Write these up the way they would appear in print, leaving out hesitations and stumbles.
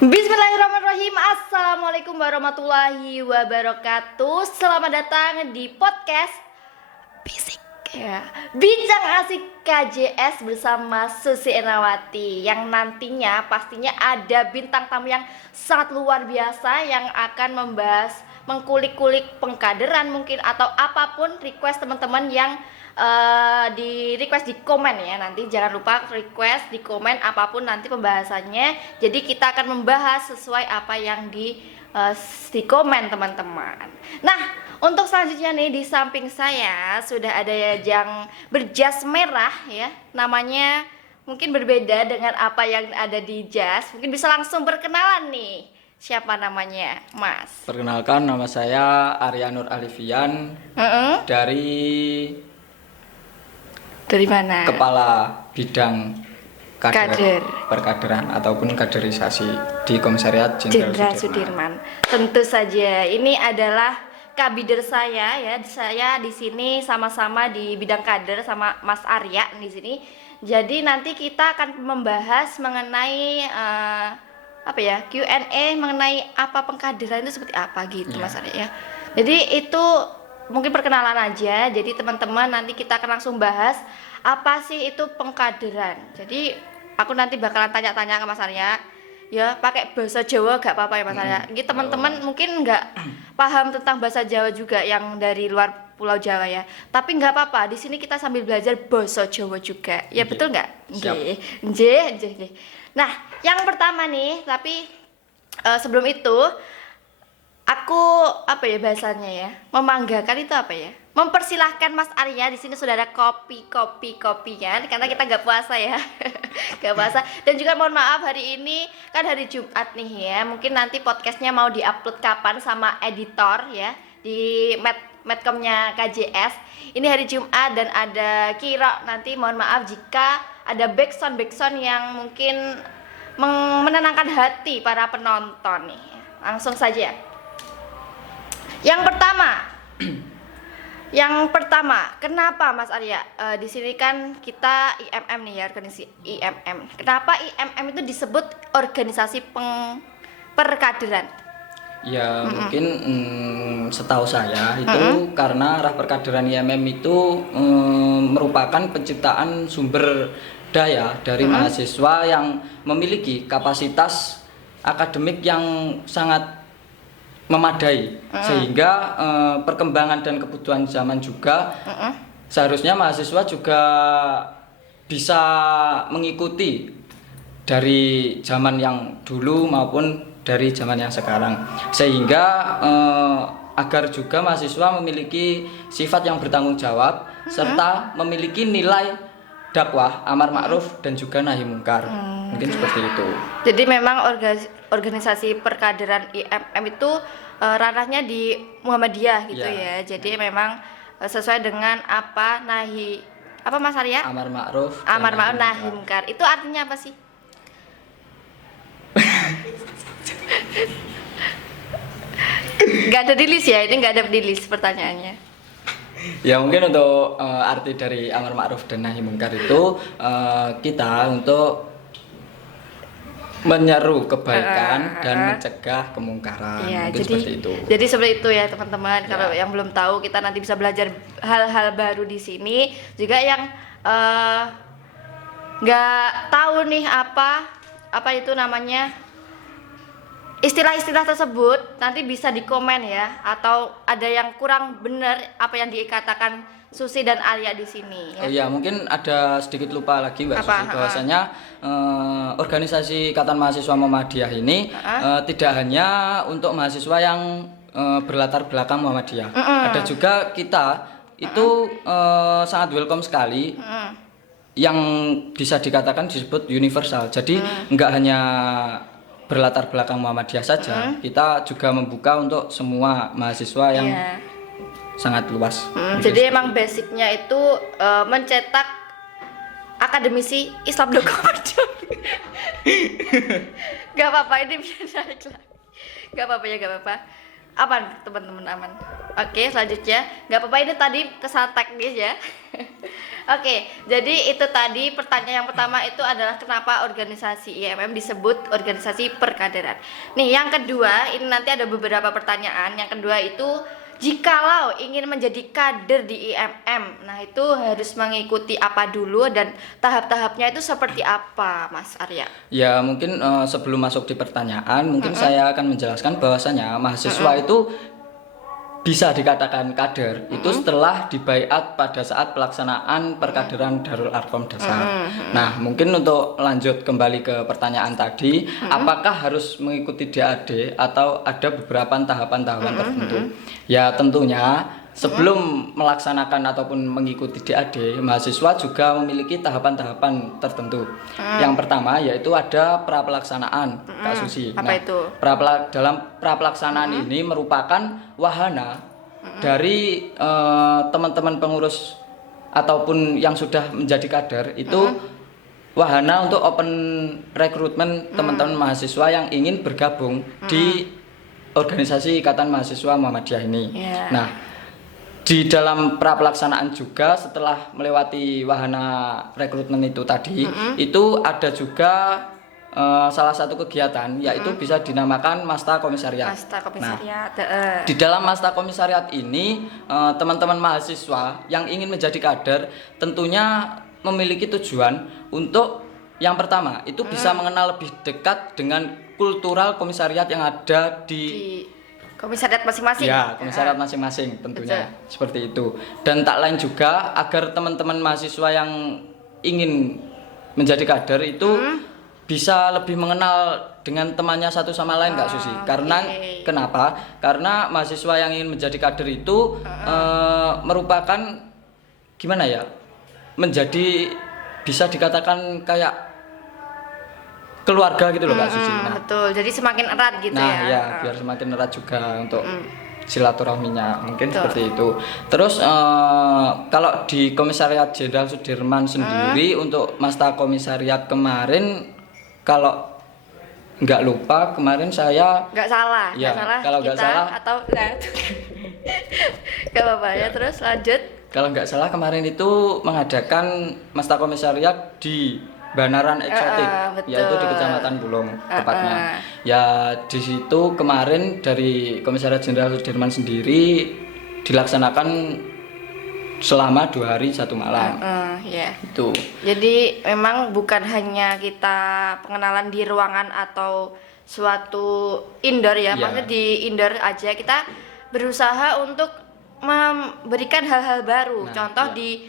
Bismillahirrahmanirrahim. Assalamualaikum warahmatullahi wabarakatuh. Selamat datang di podcast Bisik ya, Bincang Asik KJS bersama Susi Ernawati. Yang nantinya pastinya ada bintang tamu yang sangat luar biasa yang akan membahas, mengkulik-kulik pengkaderan mungkin atau apapun request teman-teman yang di request di komen ya. Nanti jangan lupa request di komen apapun nanti pembahasannya. Jadi kita akan membahas sesuai apa yang di komen teman-teman. Nah, untuk selanjutnya nih di samping saya sudah ada yang berjas merah ya. Namanya mungkin berbeda dengan apa yang ada di jas. Mungkin bisa langsung berkenalan nih. Siapa namanya, Mas? Perkenalkan, nama saya Arya Nur Alifian. Dari mana? Kepala Bidang Kader. Perkaderan ataupun kaderisasi di Komisariat Jenderal Sudirman. Tentu saja ini adalah kabider saya ya. Saya di sini sama-sama di bidang kader sama Mas Arya di sini. Jadi nanti kita akan membahas mengenai Q&A mengenai apa pengkaderan itu seperti apa gitu ya. Mas Arya ya. Jadi itu mungkin perkenalan aja. Jadi teman-teman nanti kita akan langsung bahas apa sih itu pengkaderan. Jadi aku nanti bakalan tanya-tanya ke Mas Arya ya, pakai bahasa Jawa gak apa-apa ya Mas Arya. Jadi teman-teman mungkin nggak paham tentang bahasa Jawa juga yang dari luar Pulau Jawa ya. Tapi nggak apa-apa, di sini kita sambil belajar bahasa Jawa juga. Ya betul nggak? Nggih. Nah, yang pertama nih, tapi sebelum itu aku bahasanya ya, memanggakan itu apa ya? Mempersilahkan Mas Arya. Di sini sudah ada kopinya karena kita nggak puasa ya. Nggak puasa. Dan juga mohon maaf hari ini kan hari Jumat nih ya. Mungkin nanti podcastnya mau diupload kapan sama editor ya di medcomnya KJS. Ini hari Jumat dan ada kira nanti mohon maaf jika ada backsound yang mungkin menenangkan hati para penonton nih. Langsung saja. Yang pertama, kenapa Mas Arya? Di sini kan kita IMM nih ya, organisasi IMM. Kenapa IMM itu disebut organisasi perkaderan? Ya mungkin setahu saya itu karena arah perkaderan IMM itu merupakan penciptaan sumber daya dari mahasiswa yang memiliki kapasitas akademik yang sangat memadai, sehingga perkembangan dan kebutuhan zaman juga seharusnya mahasiswa juga bisa mengikuti dari zaman yang dulu maupun dari zaman yang sekarang, sehingga agar juga mahasiswa memiliki sifat yang bertanggung jawab serta memiliki nilai dakwah, amar ma'ruf dan juga nahi mungkar. Mungkin seperti itu. Jadi memang organisasi perkaderan IMM itu ranahnya di Muhammadiyah gitu ya. Jadi memang sesuai dengan apa Mas Arya? Amar ma'ruf nahi mungkar. Itu artinya apa sih? Gak ada di list ya, ini gak ada di list pertanyaannya. Ya mungkin untuk arti dari amar ma'ruf dan nahi mungkar itu kita untuk menyeru kebaikan dan mencegah kemungkaran. Ya, mungkin seperti itu. Jadi seperti itu ya teman-teman. Kalau yang belum tahu kita nanti bisa belajar hal-hal baru di sini. Juga yang nggak tahu nih apa itu namanya istilah-istilah tersebut nanti bisa di komen ya, atau ada yang kurang benar apa yang dikatakan Susi dan Arya di sini ya. Oh iya, mungkin ada sedikit lupa lagi Mbak Susi, bahwasanya organisasi Ikatan Mahasiswa Muhammadiyah ini tidak hanya untuk mahasiswa yang berlatar belakang Muhammadiyah. Ada juga kita itu sangat welcome sekali. Yang bisa dikatakan disebut universal. Jadi enggak hanya berlatar belakang Muhammadiyah saja, kita juga membuka untuk semua mahasiswa yang sangat luas. Jadi emang basicnya itu mencetak akademisi Islam dokumenter. Gak apa-apa, ini biar naik lagi. Gak apa-apa. Aman teman-teman, aman. Oke, selanjutnya nggak apa-apa, ini tadi kesalahan teknis ya. Oke, jadi itu tadi pertanyaan yang pertama itu adalah kenapa organisasi IMM disebut organisasi perkaderan. Nih yang kedua, ini nanti ada beberapa pertanyaan. Yang kedua itu jikalau ingin menjadi kader di IMM, nah itu harus mengikuti apa dulu dan tahap-tahapnya itu seperti apa, Mas Arya? Ya mungkin sebelum masuk di pertanyaan, mungkin saya akan menjelaskan bahwasanya mahasiswa itu bisa dikatakan kader itu setelah dibaiat pada saat pelaksanaan perkaderan Darul Arkom Dasar. Nah, mungkin untuk lanjut kembali ke pertanyaan tadi, apakah harus mengikuti DAD atau ada beberapa tahapan-tahapan tertentu? Ya, tentunya sebelum melaksanakan ataupun mengikuti DAD, mahasiswa juga memiliki tahapan-tahapan tertentu. Yang pertama yaitu ada prapelaksanaan, Kak Susi. Apa itu? Dalam prapelaksanaan ini merupakan wahana dari teman-teman pengurus ataupun yang sudah menjadi kader itu wahana untuk open rekrutmen teman-teman mahasiswa yang ingin bergabung di organisasi Ikatan Mahasiswa Muhammadiyah ini. Nah, di dalam prapelaksanaan juga setelah melewati wahana rekrutmen itu tadi, itu ada juga salah satu kegiatan yaitu bisa dinamakan Masta Komisariat. Masta Komisariat. Nah, di dalam Masta Komisariat ini teman-teman mahasiswa yang ingin menjadi kader tentunya memiliki tujuan untuk yang pertama itu bisa mengenal lebih dekat dengan kultural komisariat yang ada di komisariat masing-masing. Ya, komisariat masing-masing tentunya. Betul. Seperti itu. Dan tak lain juga agar teman-teman mahasiswa yang ingin menjadi kader itu bisa lebih mengenal dengan temannya satu sama lain, Kak Susi. Karena kenapa? Karena mahasiswa yang ingin menjadi kader itu merupakan gimana ya? Menjadi bisa dikatakan kayak keluarga gitu loh, Kak Susi. Nah, betul. Jadi semakin erat gitu ya. Nah, ya, biar semakin erat juga untuk silaturahminya, mungkin seperti itu. Terus kalau di Komisariat Jenderal Sudirman sendiri untuk Masta Komisariat kemarin, kalau nggak lupa kemarin saya nggak salah, ya, nggak salah kalau nggak salah atau nggak apa-apa ya. Terus lanjut. Kalau nggak salah kemarin itu mengadakan Masta Komisariat di Banaran Eksotik, yaitu di Kecamatan Bulong tepatnya. Ya di situ kemarin dari Komisariat Jenderal Sudirman sendiri dilaksanakan selama 2 hari 1 malam. Ya. Itu. Jadi memang bukan hanya kita pengenalan di ruangan atau suatu indoor ya, maksudnya di indoor aja kita berusaha untuk memberikan hal-hal baru. Contoh di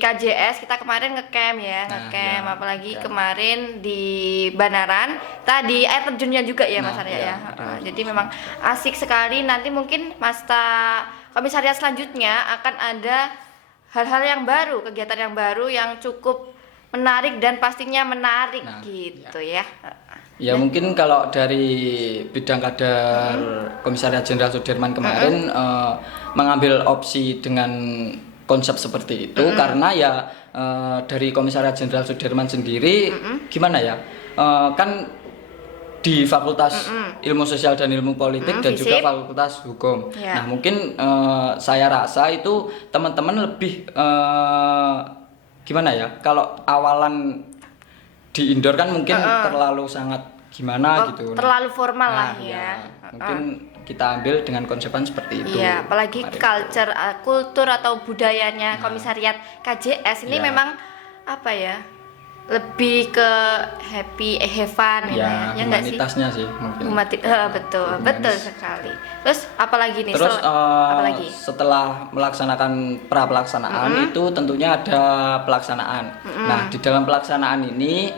KJS kita kemarin ngecamp ya, apalagi kemarin di Banaran, tadi air terjunnya juga ya Mas Arya ya. Jadi memang asik sekali. Nanti mungkin Masta Komisariat selanjutnya akan ada hal-hal yang baru, kegiatan yang baru yang cukup menarik dan pastinya menarik gitu ya. Ya mungkin kalau dari bidang kader Komisariat Jenderal Sudirman kemarin mengambil opsi dengan konsep seperti itu karena ya dari Komisariat Jenderal Sudirman sendiri gimana ya, kan di Fakultas Ilmu Sosial dan Ilmu Politik dan juga Fakultas Hukum. Nah mungkin saya rasa itu teman-teman lebih gimana ya, kalau awalan di indoor kan mungkin terlalu sangat gimana gitu. Terlalu formal lah ya. Mungkin kita ambil dengan konsepan seperti itu. Iya, apalagi culture, kultur atau budayanya Komisariat KJS ini memang apa ya? Lebih ke happy, have fun ya enggak sih? Humanitasnya sih mungkin. Betul sekali. Terus apalagi nih? Terus apalagi? Setelah melaksanakan pra-pelaksanaan itu tentunya ada pelaksanaan. Nah, di dalam pelaksanaan ini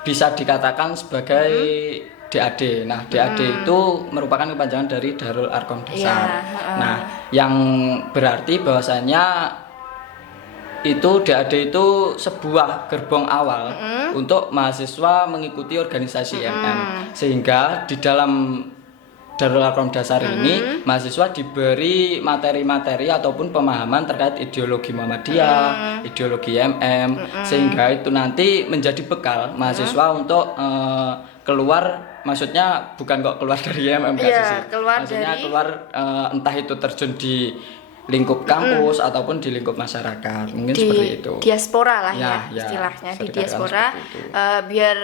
bisa dikatakan sebagai DAD. Nah, DAD itu merupakan kepanjangan dari Darul Arkom Dasar. Nah, yang berarti bahwasanya itu DAD itu sebuah gerbong awal untuk mahasiswa mengikuti organisasi IMM, sehingga di dalam Darul Arkom Dasar ini mahasiswa diberi materi-materi ataupun pemahaman terkait ideologi Muhammadiyah, ideologi IMM, sehingga itu nanti menjadi bekal mahasiswa untuk keluar, maksudnya bukan kok keluar dari IMM Iya, keluar maksudnya dari keluar entah itu terjun di lingkup kampus ataupun di lingkup masyarakat, mungkin di seperti itu. diaspora lah ya, Ya, istilahnya bisa di dikatakan diaspora, seperti itu. biar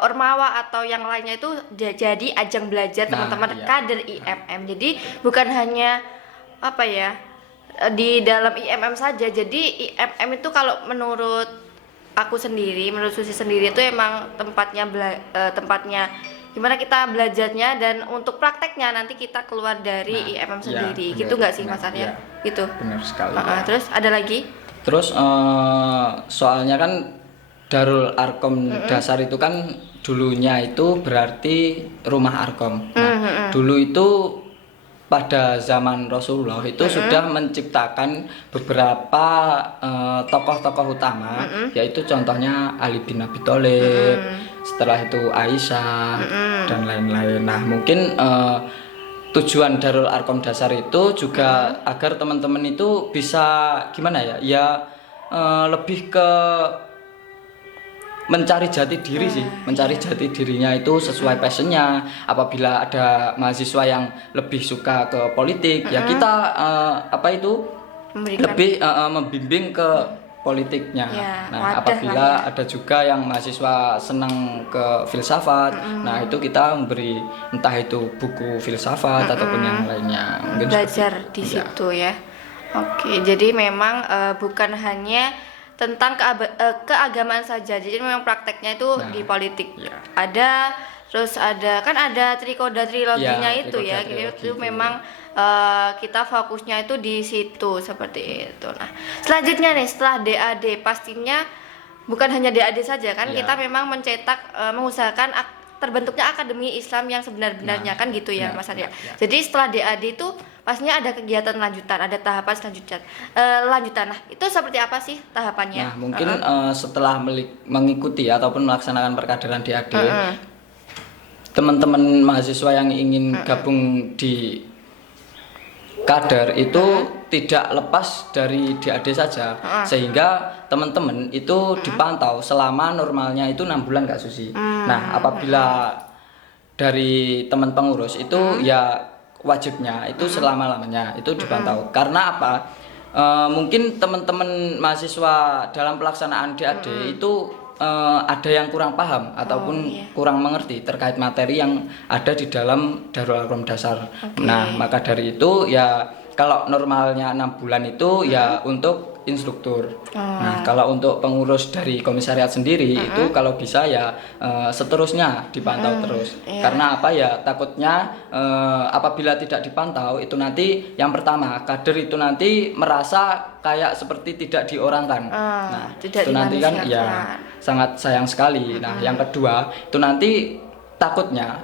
Ormawa atau yang lainnya itu jadi ajang belajar Nah, teman-teman iya. kader IMM. Jadi bukan hanya apa ya di dalam IMM saja. Jadi IMM itu kalau menurut aku sendiri, menurut Susi sendiri itu emang tempatnya tempatnya gimana kita belajarnya, dan untuk prakteknya nanti kita keluar dari IMM sendiri. benar, gitu nggak sih benar, Mas Arya? iya. Gitu. Benar sekali. Terus ada lagi? Terus soalnya kan Darul Arkom Dasar itu kan dulunya itu berarti rumah Arkom. Nah, dulu itu pada zaman Rasulullah itu sudah menciptakan beberapa tokoh-tokoh utama, yaitu contohnya Ali bin Abi Thalib, setelah itu Aisyah dan lain-lain. Nah, mungkin tujuan Darul Arkom Dasar itu juga agar teman-teman itu bisa gimana ya? Ya lebih ke mencari jati diri sih, mencari jati dirinya itu sesuai passionnya. Apabila ada mahasiswa yang lebih suka ke politik, ya kita Memberikan lebih membimbing ke politiknya. Ya, Nah, wadah apabila lah ya. ada juga yang mahasiswa senang ke filsafat, nah itu kita memberi entah itu buku filsafat ataupun yang lainnya. Mungkin Belajar seperti di itu. situ ya. Oke, jadi memang bukan hanya tentang keagamaan saja, jadi memang prakteknya itu Nah, di politik iya. ada, terus ada kan ada trikoda triloginya Iya, itu ya, trikoda gitu trilogi itu itu. memang kita fokusnya itu di situ seperti itu. Nah, selanjutnya nih setelah DAD pastinya bukan hanya DAD saja kan, Iya. kita memang mencetak mengusahakan terbentuknya akademi Islam yang sebenar-benarnya, kan gitu ya benar, Mas Arya. benar, ya. Jadi setelah DAD itu pastinya ada kegiatan lanjutan, ada tahapan selanjutnya. Lanjutan. Nah, itu seperti apa sih tahapannya? Nah, mungkin setelah mengikuti ataupun melaksanakan perkaderan DAD, teman-teman mahasiswa yang ingin gabung di kader itu tidak lepas dari DAD saja, sehingga teman-teman itu dipantau selama normalnya itu 6 bulan Kak Susi. Nah, apabila dari teman pengurus itu ya wajibnya itu selama-lamanya itu dipantau. Karena apa? Mungkin teman-teman mahasiswa dalam pelaksanaan DAD itu ada yang kurang paham ataupun kurang mengerti terkait materi yang ada di dalam Darul Arkom Dasar. Nah, maka dari itu ya kalau normalnya 6 bulan itu ya untuk instruktur. Nah, kalau untuk pengurus dari komisariat sendiri itu kalau bisa ya seterusnya dipantau terus. Karena apa ya, takutnya apabila tidak dipantau itu nanti yang pertama kader itu nanti merasa kayak seperti tidak diorangkan. Nah, tidak itu nanti kan dimanusiakan. ya sangat sayang sekali. Nah, yang kedua itu nanti takutnya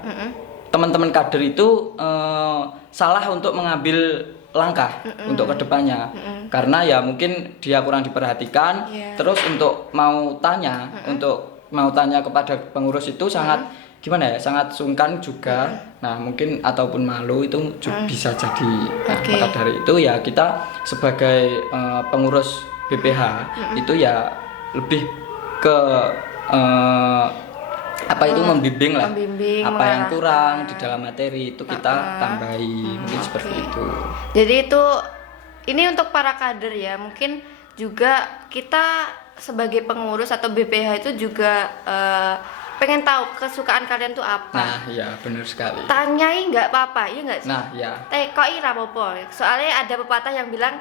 teman-teman kader itu salah untuk mengambil langkah untuk kedepannya, karena ya mungkin dia kurang diperhatikan. Terus untuk mau tanya kepada pengurus itu sangat gimana ya, sangat sungkan juga. Nah, mungkin ataupun malu itu bisa jadi. Nah, maka dari itu ya kita sebagai pengurus BPH itu ya lebih ke membimbing lah, apa yang kurang di dalam materi itu kita tambahi, mungkin seperti itu. Jadi itu ini untuk para kader ya, mungkin juga kita sebagai pengurus atau BPH itu juga pengen tahu kesukaan kalian tuh apa. Nah, iya benar sekali. Tanyai nggak apa-apa, iya nggak sih? Nah, ya. Tekoi rapopo. Soalnya ada pepatah yang bilang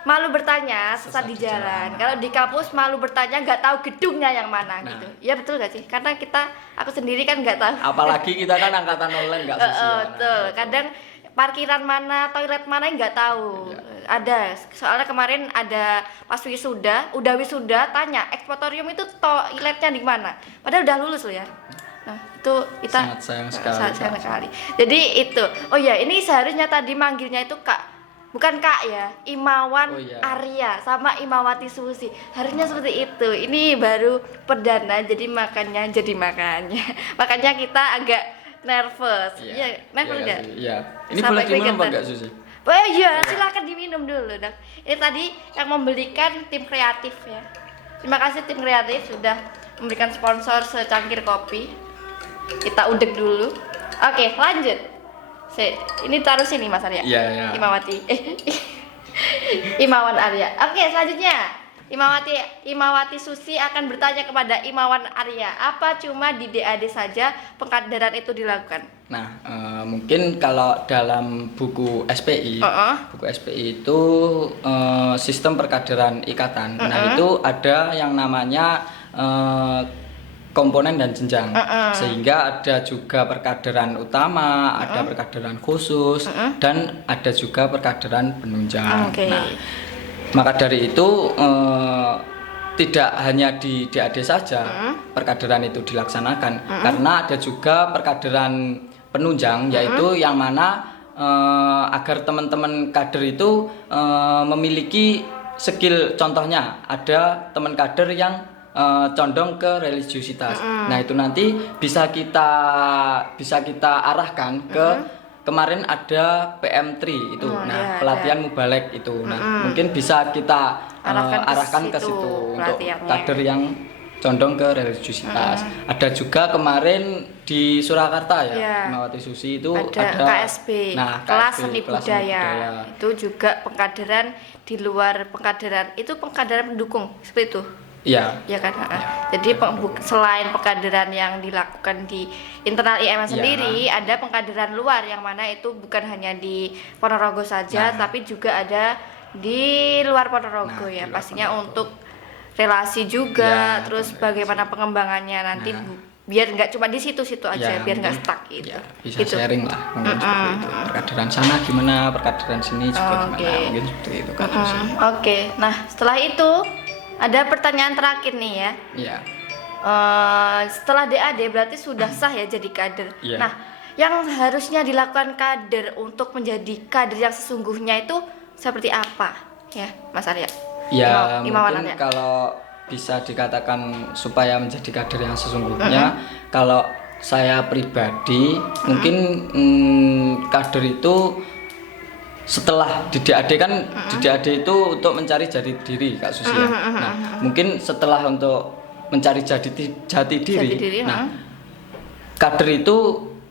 malu bertanya sesat di jalan. Kalau di kampus malu bertanya nggak tahu gedungnya yang mana gitu. Ya betul nggak sih? Karena aku sendiri kan nggak tahu. Apalagi kita kan angkatan online nggak sosial. Betul. Kadang parkiran mana, toilet mana nggak tahu. Ada. Soalnya kemarin ada pas udah wisuda tanya eksportorium itu toiletnya di mana. Padahal udah lulus loh ya. Nah, itu kita sangat sayang sekali. Sangat sayang sekali. Jadi itu. Oh ya, ini seharusnya tadi manggilnya itu Kak. Bukan Kak ya, Imawan Arya sama Imawati Susi. Harusnya seperti itu. Ini baru perdana, jadi makanya. Makanya kita agak nervous. Iya, nervous Iya enggak? sih, iya. Ini Sampai boleh diminum apa keringetan. enggak Susi? Oh iya, silakan diminum dulu, Dok. Ini tadi yang membelikan tim kreatif ya. Terima kasih tim kreatif sudah memberikan sponsor secangkir kopi. Kita udek dulu. Oke, lanjut. Ini taruh sini Mas Arya. Iya, iya. Imawati. Imawan Arya. Oke, selanjutnya. Imawati Susi akan bertanya kepada Imawan Arya, apa cuma di DAD saja pengkaderan itu dilakukan? Nah, mungkin kalau dalam buku SPI, buku SPI itu sistem perkaderan ikatan. Nah, itu ada yang namanya komponen dan jenjang, sehingga ada juga perkaderan utama, ada perkaderan khusus, dan ada juga perkaderan penunjang. Nah, maka dari itu tidak hanya di DAD saja perkaderan itu dilaksanakan, karena ada juga perkaderan penunjang, yaitu yang mana agar teman-teman kader itu memiliki skill. Contohnya ada teman kader yang condong ke religiusitas. Nah, itu nanti bisa kita arahkan ke kemarin ada PM3 itu. Nah, pelatihan mubalek itu. Nah, mungkin bisa kita arahkan ke situ untuk kader yang condong ke religiusitas. Ada juga kemarin di Surakarta ya, Imawati Susi itu ada KSB, nah, kelas KSB, seni budaya. Itu juga pengkaderan di luar pengkaderan. Itu pengkaderan pendukung seperti itu. Iya. Ya kan. Jadi selain pengkaderan yang dilakukan di internal IMM sendiri, ada pengkaderan luar yang mana itu bukan hanya di Ponorogo saja, tapi juga ada di luar Ponorogo ya. Pastinya untuk relasi juga, terus bagaimana pengembangannya nanti biar nggak cuma di situ-situ aja, biar nggak stuck gitu. Bisa sharing lah mungkin seperti itu. Perkaderan sana gimana, perkaderan sini juga gimana, mungkin seperti itu kan. Oke. Nah, setelah itu ada pertanyaan terakhir nih ya. Iya. Setelah DAD berarti sudah sah ya jadi kader. Iya. Nah, yang harusnya dilakukan kader untuk menjadi kader yang sesungguhnya itu seperti apa ya, Mas Arya? Ya, mungkin kalau bisa dikatakan supaya menjadi kader yang sesungguhnya, kalau saya pribadi mungkin kader itu setelah di DAD kan, di DAD itu untuk mencari jati diri Kak Susi ya. Nah, mungkin setelah untuk mencari jati diri, nah kader itu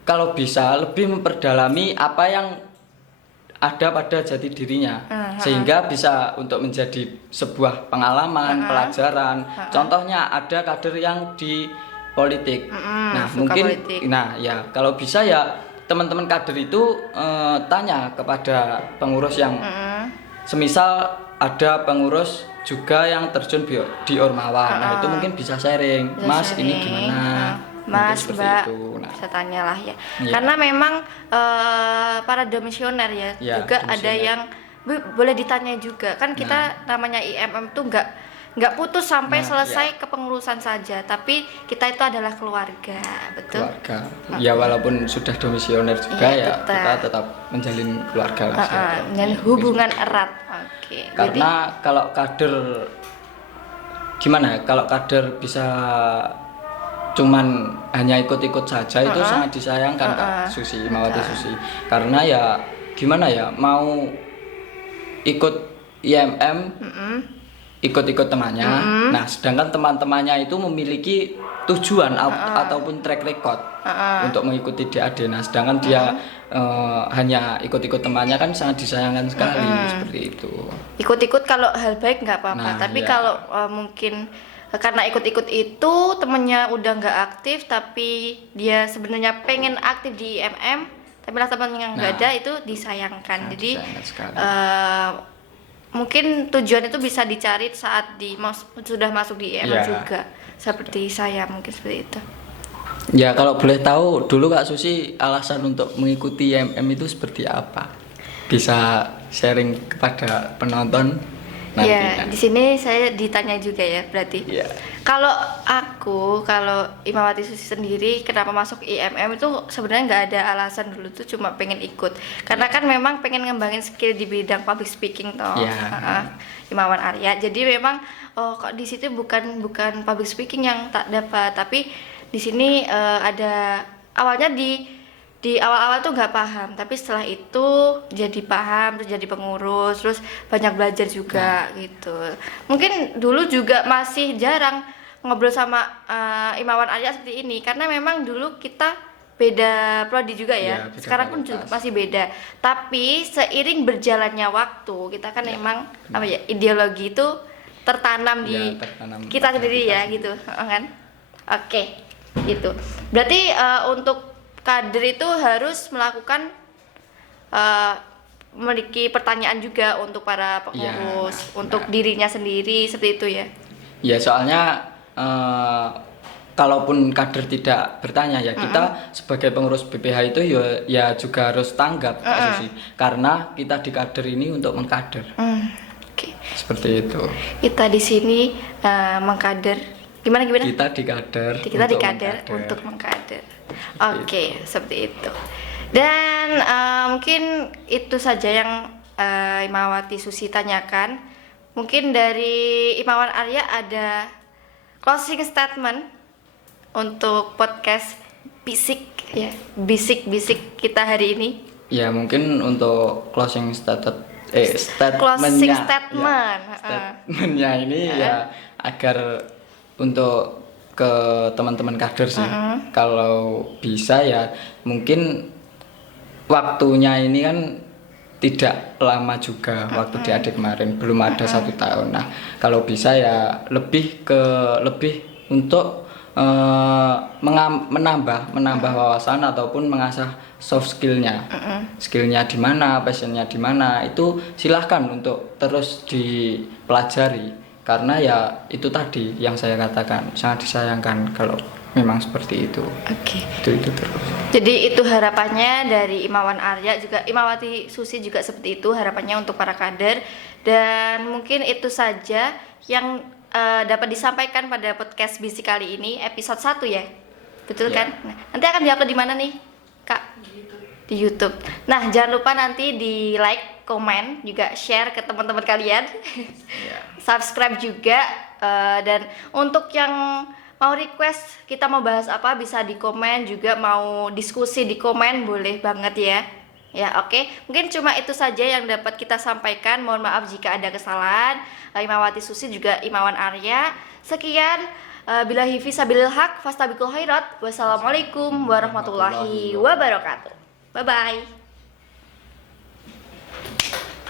kalau bisa lebih memperdalami apa yang ada pada jati dirinya, sehingga bisa untuk menjadi sebuah pengalaman, pelajaran. Contohnya ada kader yang di politik. Nah, mungkin politik. Nah, ya kalau bisa ya teman-teman kader itu tanya kepada pengurus yang semisal ada pengurus juga yang terjun di Ormawa. Nah, itu mungkin bisa sharing. Mas, ini gimana? Mas, Mbak, bisa tanyalah ya. Karena memang para demisioner ya juga demisioner. Ada yang boleh ditanya juga. Kan kita namanya IMM tuh nggak putus sampai selesai kepengurusan saja, tapi kita itu adalah keluarga, betul? Keluarga. Ya walaupun sudah demisioner juga ya, kita tetap menjalin keluarga lah. Menjalin hubungan erat. Oke. Karena jadi, kalau kader gimana? Kalau kader bisa cuman hanya ikut-ikut saja itu sangat disayangkan Kak Susi, Imawati Susi. Karena ya gimana ya, mau ikut IMM ikut-ikut temannya. Nah, sedangkan teman-temannya itu memiliki tujuan ataupun track record untuk mengikuti DAD. Nah, sedangkan dia hanya ikut-ikut temannya kan sangat disayangkan sekali seperti itu. Ikut-ikut kalau hal baik nggak apa-apa, tapi kalau mungkin karena ikut-ikut itu temennya udah nggak aktif, tapi dia sebenarnya pengen aktif di IMM, tapi lah temennya nggak ada, itu disayangkan. Jadi mungkin tujuan itu bisa dicari saat sudah masuk di IMM juga, seperti saya mungkin seperti itu. Ya, kalau boleh tahu dulu Kak Susi alasan untuk mengikuti IMM itu seperti apa? Bisa sharing kepada penonton nanti. Ya, di sini saya ditanya juga ya berarti. Kalau Imawati Susi sendiri kenapa masuk IMM itu sebenarnya nggak ada alasan dulu tuh, cuma pengen ikut. Karena kan memang pengen ngembangin skill di bidang public speaking toh. Imawan Arya. Jadi memang kok di situ bukan public speaking yang tak dapat, tapi di sini ada awalnya di di awal-awal tuh nggak paham, tapi setelah itu jadi paham, terus jadi pengurus, terus banyak belajar juga gitu. Mungkin dulu juga masih jarang ngobrol sama Imawan Arya seperti ini, karena memang dulu kita beda prodi juga ya. Beda Sekarang pun juga fakultas. masih beda. Tapi seiring berjalannya waktu, kita kan memang apa ya, ideologi itu tertanam di tertanam kita pada sendiri kita ya sendiri. gitu, kan? Oke, gitu. Berarti untuk kader itu harus melakukan memiliki pertanyaan juga untuk para pengurus, untuk dirinya sendiri seperti itu ya. Ya soalnya kalaupun kader tidak bertanya ya kita sebagai pengurus BPH itu ya juga harus tanggap Pak Susi, karena kita di kader ini untuk mengkader. Oke. Seperti itu. Kita di sini mengkader. Gimana? Kita di kader. Kita di untuk kader mengkader. untuk mengkader. Oke, seperti itu. Dan mungkin itu saja yang Imawati Susi tanyakan. Mungkin dari Imawan Arya ada closing statement untuk podcast bisik kita hari ini. Ya mungkin untuk closing statementnya Closing statement. ya, statementnya ini ya agar untuk ke teman-teman kader sih, kalau bisa ya mungkin waktunya ini kan tidak lama juga, waktu di adik kemarin belum ada 1 tahun. Nah kalau bisa ya lebih untuk menambah wawasan ataupun mengasah soft skillnya, skillnya di mana, passionnya di mana, itu silahkan untuk terus dipelajari, karena ya itu tadi yang saya katakan sangat disayangkan kalau memang seperti itu. Oke. Itu terus. Jadi itu harapannya dari Imawan Arya, juga Imawati Susi juga seperti itu harapannya untuk para kader. Dan mungkin itu saja yang dapat disampaikan pada podcast Bisik kali ini, episode 1 ya. Betul kan? Nah, nanti akan diupload di mana nih, Kak? Di YouTube. Nah, jangan lupa nanti di like, komen, juga share ke teman-teman kalian. Subscribe juga, dan untuk yang mau request kita mau bahas apa bisa di komen, juga mau diskusi di komen boleh banget ya. Ya, oke. Mungkin cuma itu saja yang dapat kita sampaikan. Mohon maaf jika ada kesalahan. Imawati Susi juga Imawan Arya. Sekian, billahi fisabilil haq fastabiqul khairat. Wassalamualaikum warahmatullahi wabarakatuh. Bye bye.